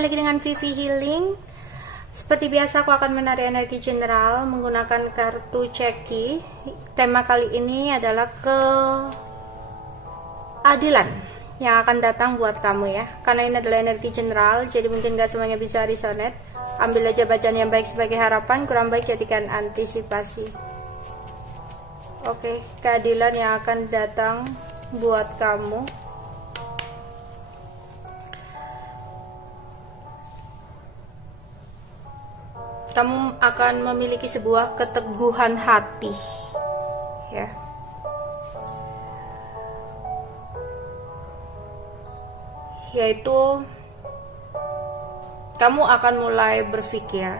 lagi dengan Vivi Healing. Seperti biasa aku akan menarik energi general menggunakan kartu Ceki. Tema kali ini adalah keadilan yang akan datang buat kamu ya. Karena ini adalah energi general, jadi mungkin gak semuanya bisa resonate. Ambil aja bacaan yang baik sebagai harapan, kurang baik jadikan antisipasi. Oke, keadilan yang akan datang buat kamu. Kamu akan memiliki sebuah keteguhan hati ya. Yaitu kamu akan mulai berpikir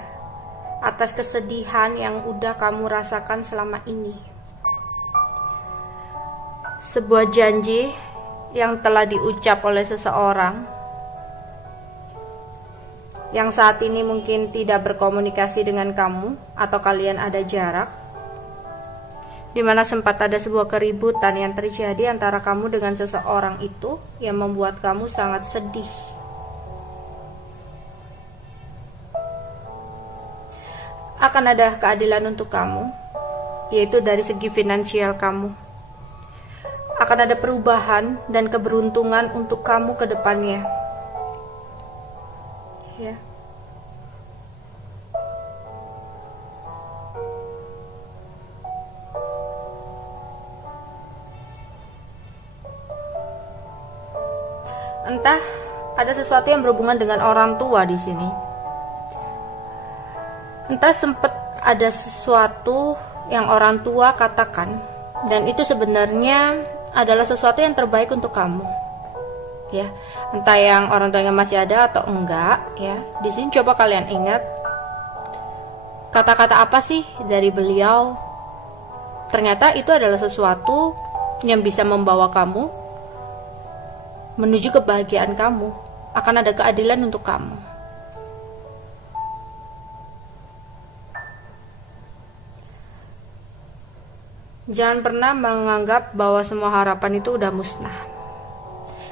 atas kesedihan yang udah kamu rasakan selama ini. Sebuah janji yang telah diucap oleh seseorang yang saat ini mungkin tidak berkomunikasi dengan kamu, atau kalian ada jarak, dimana sempat ada sebuah keributan yang terjadi antara kamu dengan seseorang itu yang membuat kamu sangat sedih. Akan ada keadilan untuk kamu, yaitu dari segi finansial kamu. Akan ada perubahan dan keberuntungan untuk kamu ke depannya. Ya. Entah ada sesuatu yang berhubungan dengan orang tua di sini. Entah sempat ada sesuatu yang orang tua katakan dan itu sebenarnya adalah sesuatu yang terbaik untuk kamu. Ya, entah yang orang tuanya masih ada atau enggak ya. Di sini coba kalian ingat kata-kata apa sih dari beliau. Ternyata itu adalah sesuatu yang bisa membawa kamu menuju kebahagiaan kamu. Akan ada keadilan untuk kamu. Jangan pernah menganggap bahwa semua harapan itu udah musnah.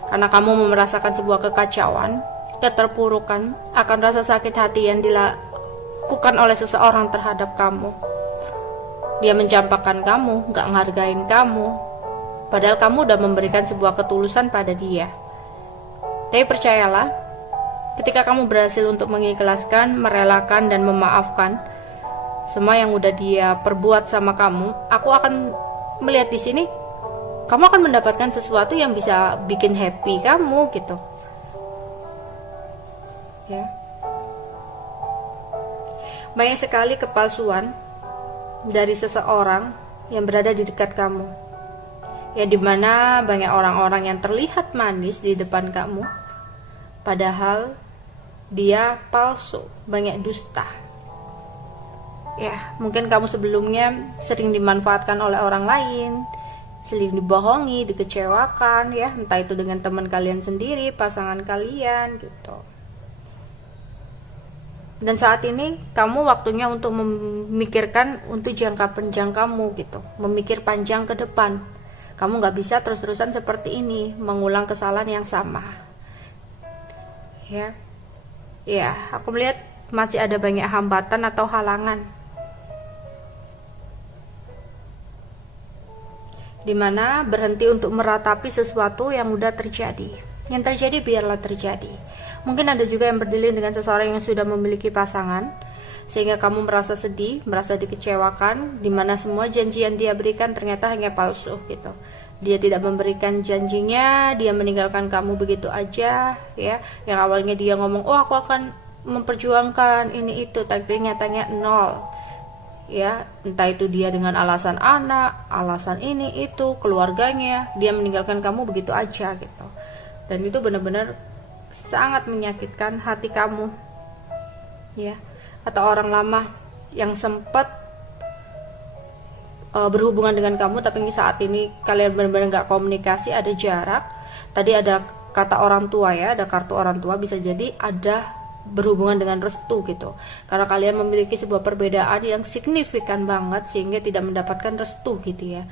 Karena kamu merasakan sebuah kekacauan, keterpurukan, akan rasa sakit hati yang dilakukan oleh seseorang terhadap kamu. Dia mencampakkan kamu, gak ngehargain kamu, padahal kamu udah memberikan sebuah ketulusan pada dia. Tapi percayalah, ketika kamu berhasil untuk mengikhlaskan, merelakan, dan memaafkan semua yang udah dia perbuat sama kamu, aku akan melihat di sini kamu akan mendapatkan sesuatu yang bisa bikin happy kamu gitu. Ya. Banyak sekali kepalsuan dari seseorang yang berada di dekat kamu. Ya, dimana banyak orang-orang yang terlihat manis di depan kamu, padahal dia palsu, banyak dusta. Ya, mungkin kamu sebelumnya sering dimanfaatkan oleh orang lain, sering dibohongi, dikecewakan ya, entah itu dengan teman kalian sendiri, pasangan kalian gitu. Dan saat ini kamu waktunya untuk memikirkan untuk jangka panjang kamu gitu, memikir panjang ke depan. Kamu gak bisa terus-terusan seperti ini, mengulang kesalahan yang sama. Ya, ya, aku melihat masih ada banyak hambatan atau halangan. Dimana berhenti untuk meratapi sesuatu yang udah terjadi. Yang terjadi biarlah terjadi. Mungkin ada juga yang berdilin dengan seseorang yang sudah memiliki pasangan, sehingga kamu merasa sedih, merasa dikecewakan, dimana semua janji yang dia berikan ternyata hanya palsu gitu. Dia tidak memberikan janjinya, dia meninggalkan kamu begitu aja ya. Yang awalnya dia ngomong, oh aku akan memperjuangkan ini itu, tapi nyatanya nol. Ya, entah itu dia dengan alasan anak, alasan ini itu, keluarganya, dia meninggalkan kamu begitu aja gitu. Dan itu benar-benar sangat menyakitkan hati kamu. Ya, atau orang lama yang sempat berhubungan dengan kamu tapi saat ini kalian benar-benar nggak komunikasi, ada jarak. Tadi ada kata orang tua ya, ada kartu orang tua, bisa jadi ada berhubungan dengan restu gitu, karena kalian memiliki sebuah perbedaan yang signifikan banget sehingga tidak mendapatkan restu gitu ya.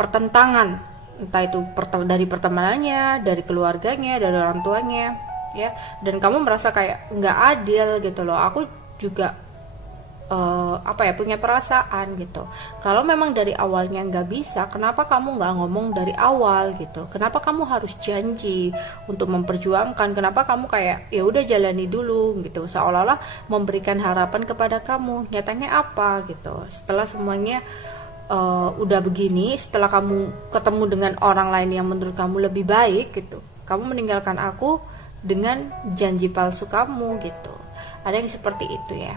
Pertentangan, entah itu dari pertemanannya, dari keluarganya, dari orang tuanya ya, dan kamu merasa kayak nggak adil gitu loh. Aku juga punya perasaan gitu. Kalau memang dari awalnya nggak bisa, kenapa kamu nggak ngomong dari awal gitu? Kenapa kamu harus janji untuk memperjuangkan? Kenapa kamu kayak ya udah jalani dulu gitu, seolah-olah memberikan harapan kepada kamu? Nyatanya apa gitu? Setelah semuanya udah begini, setelah kamu ketemu dengan orang lain yang menurut kamu lebih baik gitu, kamu meninggalkan aku dengan janji palsu kamu gitu. Ada yang seperti itu ya.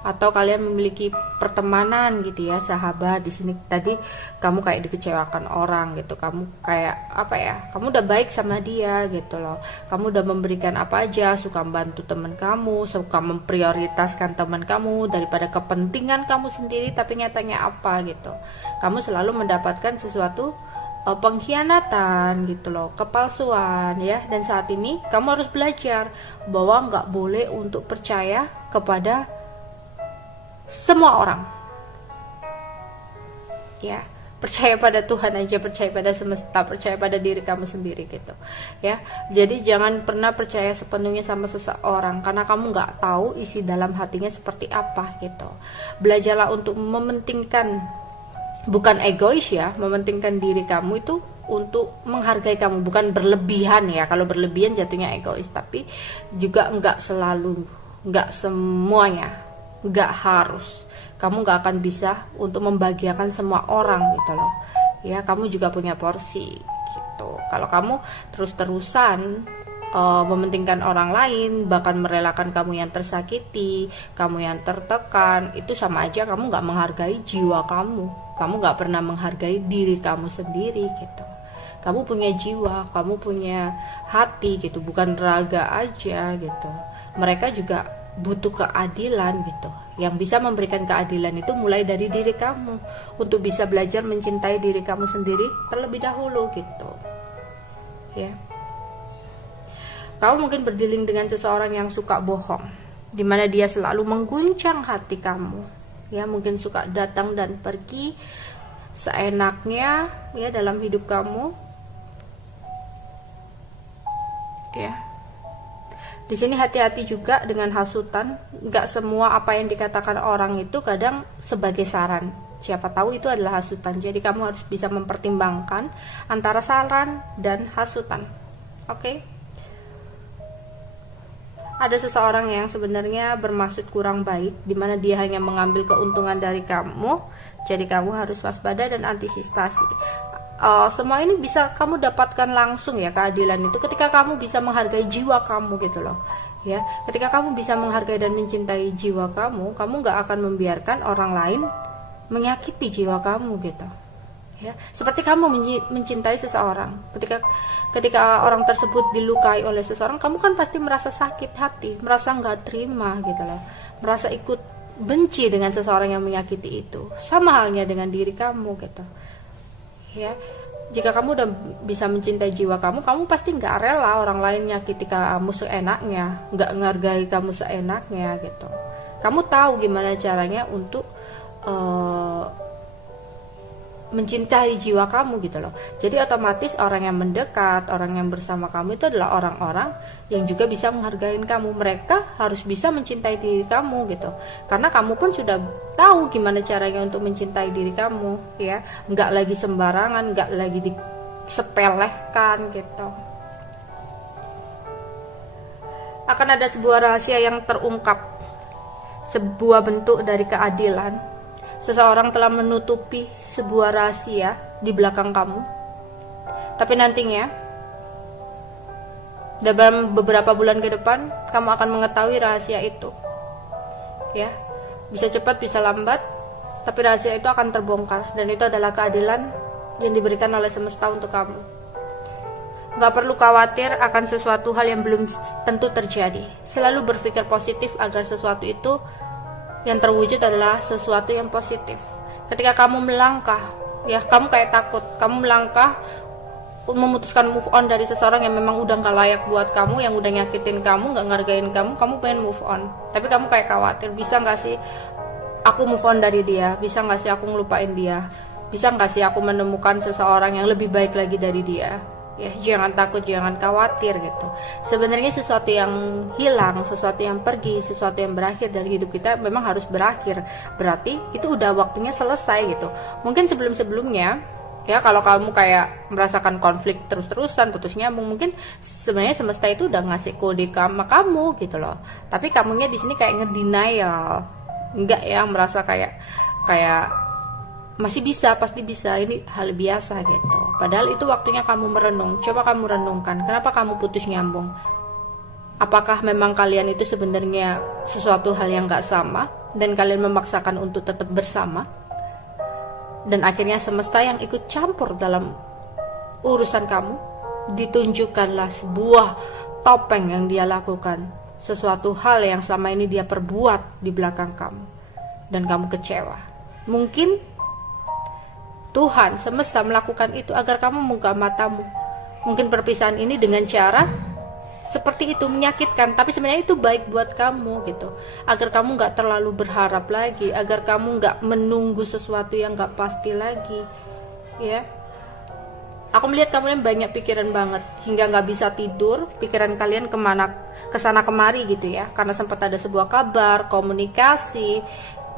Atau kalian memiliki pertemanan gitu ya, sahabat. Di sini tadi kamu kayak dikecewakan orang gitu, kamu kayak kamu udah baik sama dia gitu loh, kamu udah memberikan apa aja, suka membantu teman kamu, suka memprioritaskan teman kamu daripada kepentingan kamu sendiri, tapi nyatanya apa gitu, kamu selalu mendapatkan sesuatu pengkhianatan gitu loh, kepalsuan ya. Dan saat ini kamu harus belajar bahwa nggak boleh untuk percaya kepada semua orang ya. Percaya pada Tuhan aja, percaya pada semesta, percaya pada diri kamu sendiri gitu ya. Jadi jangan pernah percaya sepenuhnya sama seseorang, karena kamu nggak tahu isi dalam hatinya seperti apa gitu. Belajarlah untuk mementingkan, bukan egois ya, mementingkan diri kamu itu untuk menghargai kamu, bukan berlebihan ya. Kalau berlebihan jatuhnya egois, tapi juga nggak selalu, nggak semuanya, nggak harus. Kamu nggak akan bisa untuk membahagiakan semua orang gitu loh ya. Kamu juga punya porsi gitu. Kalau kamu terus-terusan mementingkan orang lain, bahkan merelakan kamu yang tersakiti, kamu yang tertekan, itu sama aja kamu nggak menghargai jiwa kamu. Kamu nggak pernah menghargai diri kamu sendiri gitu. Kamu punya jiwa, kamu punya hati gitu, bukan raga aja gitu. Mereka juga butuh keadilan gitu. Yang bisa memberikan keadilan itu mulai dari diri kamu, untuk bisa belajar mencintai diri kamu sendiri terlebih dahulu gitu ya. Kamu mungkin berdealing dengan seseorang yang suka bohong, dimana dia selalu mengguncang hati kamu ya. Mungkin suka datang dan pergi seenaknya ya dalam hidup kamu ya. Di sini hati-hati juga dengan hasutan. Gak semua apa yang dikatakan orang itu kadang sebagai saran. Siapa tahu itu adalah hasutan. Jadi kamu harus bisa mempertimbangkan antara saran dan hasutan. Oke? Ada seseorang yang sebenarnya bermaksud kurang baik, dimana dia hanya mengambil keuntungan dari kamu. Jadi kamu harus waspada dan antisipasi. Semua ini bisa kamu dapatkan langsung ya, keadilan itu ketika kamu bisa menghargai jiwa kamu gitu loh ya. Ketika kamu bisa menghargai dan mencintai jiwa kamu, kamu gak akan membiarkan orang lain menyakiti jiwa kamu gitu ya. Seperti kamu mencintai seseorang, ketika orang tersebut dilukai oleh seseorang, kamu kan pasti merasa sakit hati, merasa gak terima gitu loh, merasa ikut benci dengan seseorang yang menyakiti itu. Sama halnya dengan diri kamu gitu ya. Jika kamu udah bisa mencintai jiwa kamu, kamu pasti nggak rela orang lain nyakiti kamu seenaknya, nggak menghargai kamu seenaknya gitu. Kamu tahu gimana caranya untuk mencintai jiwa kamu gitu loh. Jadi otomatis orang yang mendekat, orang yang bersama kamu itu adalah orang-orang yang juga bisa menghargai kamu. Mereka harus bisa mencintai diri kamu gitu, karena kamu pun sudah tahu gimana caranya untuk mencintai diri kamu ya. Nggak lagi sembarangan, nggak lagi disepelehkan gitu. Akan ada sebuah rahasia yang terungkap, sebuah bentuk dari keadilan. Seseorang telah menutupi sebuah rahasia di belakang kamu, tapi nantinya dalam beberapa bulan ke depan kamu akan mengetahui rahasia itu ya. Bisa cepat bisa lambat, tapi rahasia itu akan terbongkar, dan itu adalah keadilan yang diberikan oleh semesta untuk kamu. Gak perlu khawatir akan sesuatu hal yang belum tentu terjadi. Selalu berpikir positif agar sesuatu itu yang terwujud adalah sesuatu yang positif. Ketika kamu melangkah ya, kamu kayak takut, kamu melangkah memutuskan move on dari seseorang yang memang udah gak layak buat kamu, yang udah nyakitin kamu, gak ngargain kamu pengen move on, tapi kamu kayak khawatir, bisa gak sih aku move on dari dia, bisa gak sih aku ngelupain dia, bisa gak sih aku menemukan seseorang yang lebih baik lagi dari dia Ya, jangan takut, jangan khawatir gitu. Sebenarnya sesuatu yang hilang, sesuatu yang pergi, sesuatu yang berakhir dari hidup kita memang harus berakhir. Berarti itu udah waktunya selesai gitu. Mungkin sebelum-sebelumnya ya, kalau kamu kayak merasakan konflik terus-terusan, putus nyambung, mungkin sebenarnya semesta itu udah ngasih kode sama kamu gitu loh. Tapi kamunya di sini kayak ngedenial. Enggak ya, merasa kayak masih bisa, pasti bisa, ini hal biasa gitu. Padahal itu waktunya kamu merenung. Coba kamu renungkan, kenapa kamu putus nyambung? Apakah memang kalian itu sebenarnya sesuatu hal yang gak sama dan kalian memaksakan untuk tetap bersama? Dan akhirnya semesta yang ikut campur dalam urusan kamu, ditunjukkanlah sebuah topeng yang dia lakukan, sesuatu hal yang selama ini dia perbuat di belakang kamu, dan kamu kecewa. Mungkin Tuhan semesta melakukan itu agar kamu membuka matamu. Mungkin perpisahan ini dengan cara seperti itu menyakitkan, tapi sebenarnya itu baik buat kamu gitu, agar kamu gak terlalu berharap lagi, agar kamu gak menunggu sesuatu yang gak pasti lagi. Ya, aku melihat kamu banyak pikiran banget hingga gak bisa tidur. Pikiran kalian kesana kemari gitu ya, karena sempat ada sebuah kabar, komunikasi,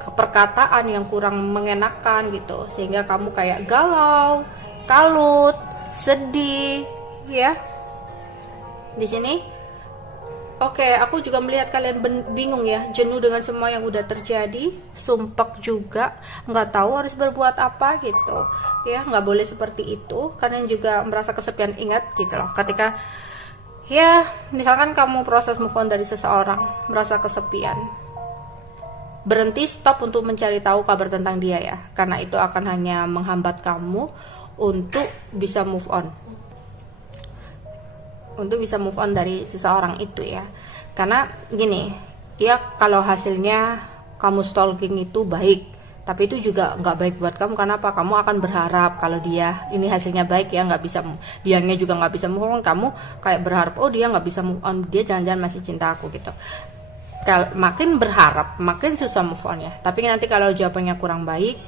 perkataan yang kurang mengenakan gitu, sehingga kamu kayak galau, kalut, sedih ya. Di sini oke, aku juga melihat kalian bingung ya, jenuh dengan semua yang udah terjadi, sumpek juga, nggak tahu harus berbuat apa gitu ya. Nggak boleh seperti itu, kalian juga merasa kesepian. Ingat gitu loh, ketika ya misalkan kamu proses move on dari seseorang, merasa kesepian, berhenti, stop untuk mencari tahu kabar tentang dia ya, karena itu akan hanya menghambat kamu untuk bisa move on, dari seseorang itu ya. Karena gini ya, kalau hasilnya kamu stalking itu baik, tapi itu juga nggak baik buat kamu. Kenapa? Kamu akan berharap kalau dia ini hasilnya baik ya, nggak bisa, dianya juga nggak bisa move on, kamu kayak berharap oh dia nggak bisa move on, dia jangan-jangan masih cinta aku gitu. Makin berharap makin susah move on ya. Tapi nanti kalau jawabannya kurang baik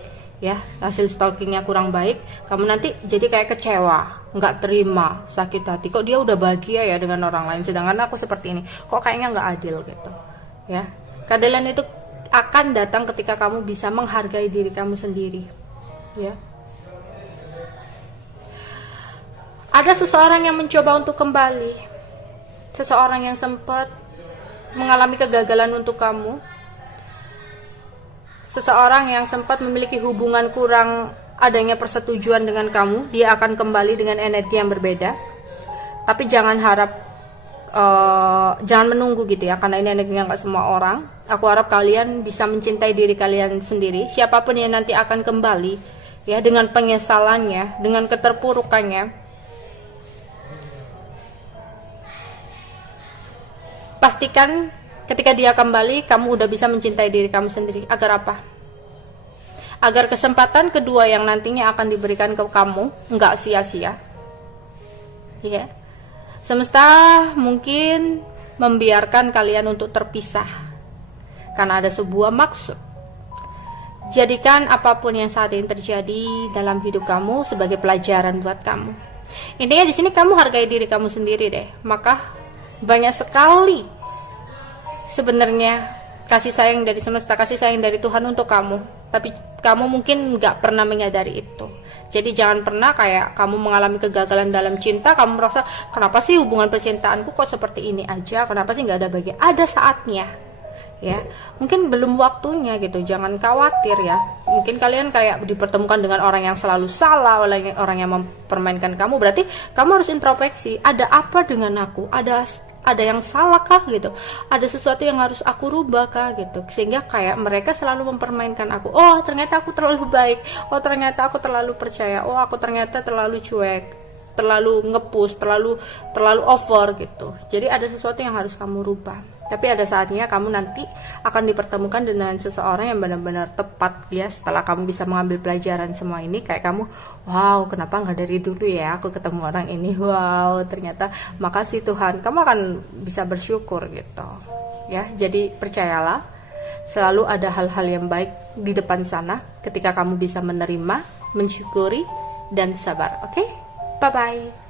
ya, hasil stalkingnya kurang baik, kamu nanti jadi kayak kecewa, nggak terima, sakit hati, kok dia udah bahagia ya dengan orang lain, sedangkan aku seperti ini, kok kayaknya nggak adil gitu ya. Keadilan itu akan datang ketika kamu bisa menghargai diri kamu sendiri ya. Ada seseorang yang mencoba untuk kembali, seseorang yang sempat mengalami kegagalan untuk kamu, seseorang yang sempat memiliki hubungan kurang adanya persetujuan dengan kamu. Dia akan kembali dengan energi yang berbeda, tapi jangan harap, jangan menunggu gitu ya, karena ini energinya nggak semua orang. Aku harap kalian bisa mencintai diri kalian sendiri. Siapapun yang nanti akan kembali ya, dengan penyesalannya, dengan keterpurukannya, pastikan ketika dia kembali, kamu udah bisa mencintai diri kamu sendiri. Agar apa? Agar kesempatan kedua yang nantinya akan diberikan ke kamu nggak sia-sia ya. Semesta mungkin membiarkan kalian untuk terpisah karena ada sebuah maksud. Jadikan apapun yang saat ini terjadi dalam hidup kamu sebagai pelajaran buat kamu. Intinya di sini kamu hargai diri kamu sendiri deh. Maka banyak sekali sebenarnya kasih sayang dari semesta, kasih sayang dari Tuhan untuk kamu, tapi kamu mungkin nggak pernah menyadari itu. Jadi jangan pernah kayak kamu mengalami kegagalan dalam cinta, kamu merasa kenapa sih hubungan percintaanku kok seperti ini aja, kenapa sih nggak ada bagian. Ada saatnya ya, mungkin belum waktunya gitu. Jangan khawatir ya, mungkin kalian kayak dipertemukan dengan orang yang selalu salah, orang yang mempermainkan kamu. Berarti kamu harus introspeksi, ada apa dengan aku, ada yang salah kah gitu, ada sesuatu yang harus aku rubah kah gitu, sehingga kayak mereka selalu mempermainkan aku. Oh ternyata aku terlalu baik, oh ternyata aku terlalu percaya, oh aku ternyata terlalu cuek, terlalu ngepush, terlalu over gitu. Jadi ada sesuatu yang harus kamu rubah. Tapi ada saatnya kamu nanti akan dipertemukan dengan seseorang yang benar-benar tepat ya. Setelah kamu bisa mengambil pelajaran semua ini, kayak kamu, wow kenapa nggak dari dulu ya aku ketemu orang ini, wow ternyata makasih Tuhan. Kamu akan bisa bersyukur gitu ya. Jadi percayalah, selalu ada hal-hal yang baik di depan sana ketika kamu bisa menerima, mensyukuri, dan sabar. Oke? Bye-bye.